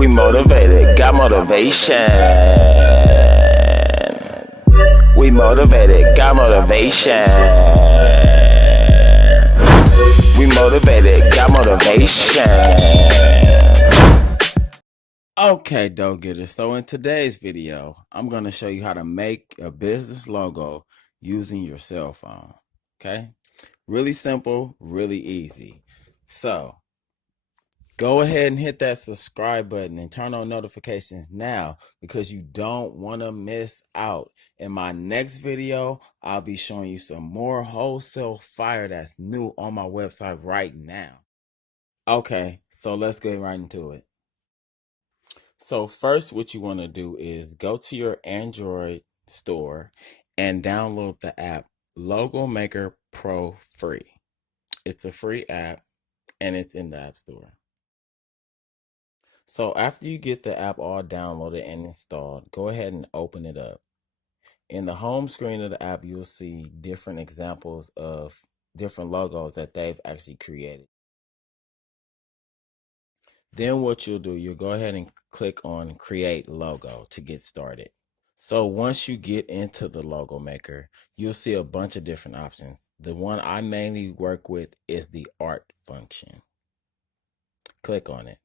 We motivated, got motivation. We motivated, got motivation. We motivated, got motivation. Okay, dough getters. So in today's video, I'm going to show you how to make a business logo using your cell phone. Okay? Really simple, really easy. So go ahead and hit that subscribe button and turn on notifications now because you don't want to miss out. In my next video, I'll be showing you some more wholesale fire that's new on my website right now. Okay, so let's get right into it. So first, what you want to do is go to your Android store and download the app Logo Maker Pro free. It's a free app and it's in the App Store. So after you get the app all downloaded and installed, go ahead and open it up. In the home screen of the app, you'll see different examples of different logos that they've actually created. Then what you'll do, you'll go ahead and click on Create Logo to get started. So once you get into the logo maker, you'll see a bunch of different options. The one I mainly work with is the art function. Click on it.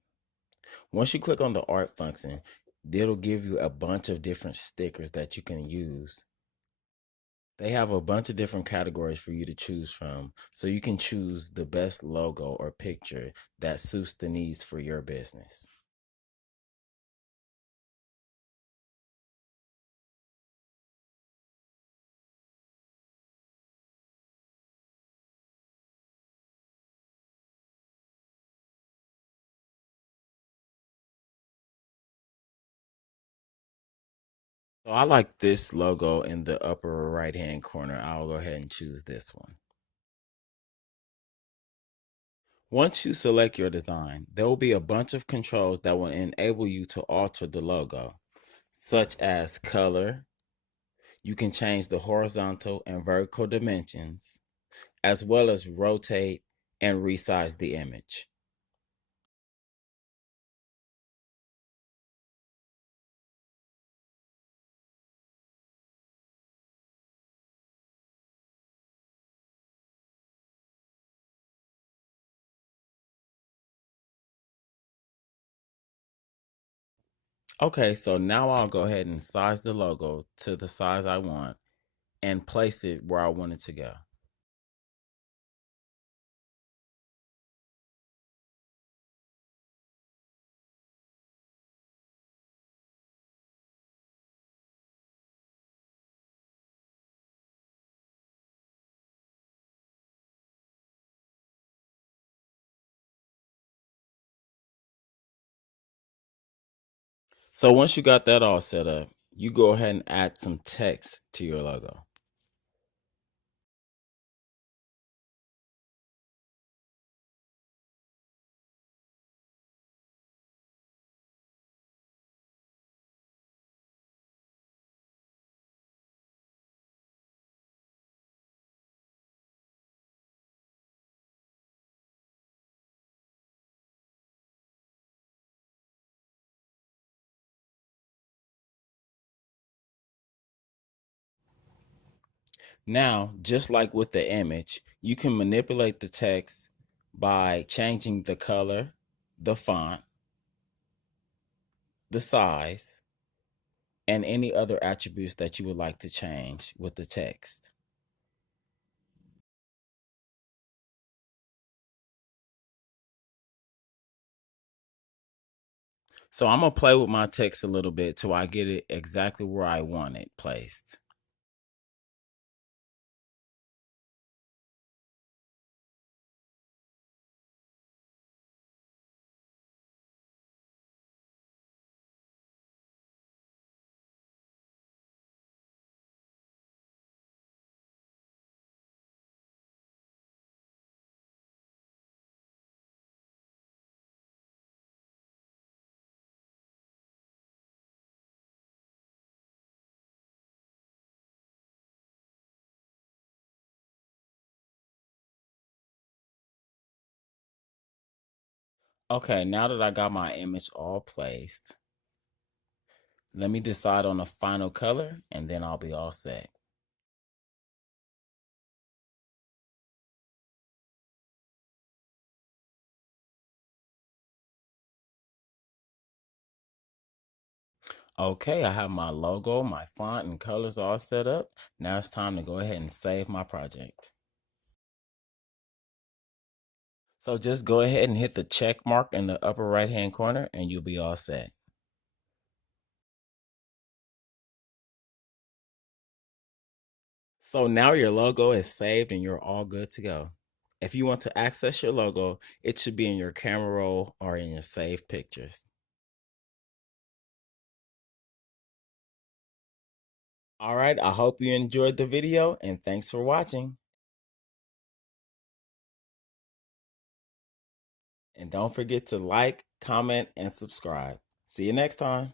Once you click on the art function, it'll give you a bunch of different stickers that you can use. They have a bunch of different categories for you to choose from, so you can choose the best logo or picture that suits the needs for your business. So I like this logo in the upper right hand corner. I'll go ahead and choose this one. Once you select your design, there will be a bunch of controls that will enable you to alter the logo, such as color. You can change the horizontal and vertical dimensions, as well as rotate and resize the image. Okay, so now I'll go ahead and size the logo to the size I want and place it where I want it to go. So once you got that all set up, you go ahead and add some text to your logo. Now, just like with the image, you can manipulate the text by changing the color, the font, the size, and any other attributes that you would like to change with the text. So I'm going to play with my text a little bit till I get it exactly where I want it placed. Okay, now that I got my image all placed, let me decide on a final color and then I'll be all set. Okay, I have my logo, my font, and colors all set up. Now it's time to go ahead and save my project. So just go ahead and hit the check mark in the upper right hand corner and you'll be all set. So now your logo is saved and you're all good to go. If you want to access your logo, it should be in your camera roll or in your saved pictures. All right, I hope you enjoyed the video and thanks for watching. And don't forget to like, comment, and subscribe. See you next time.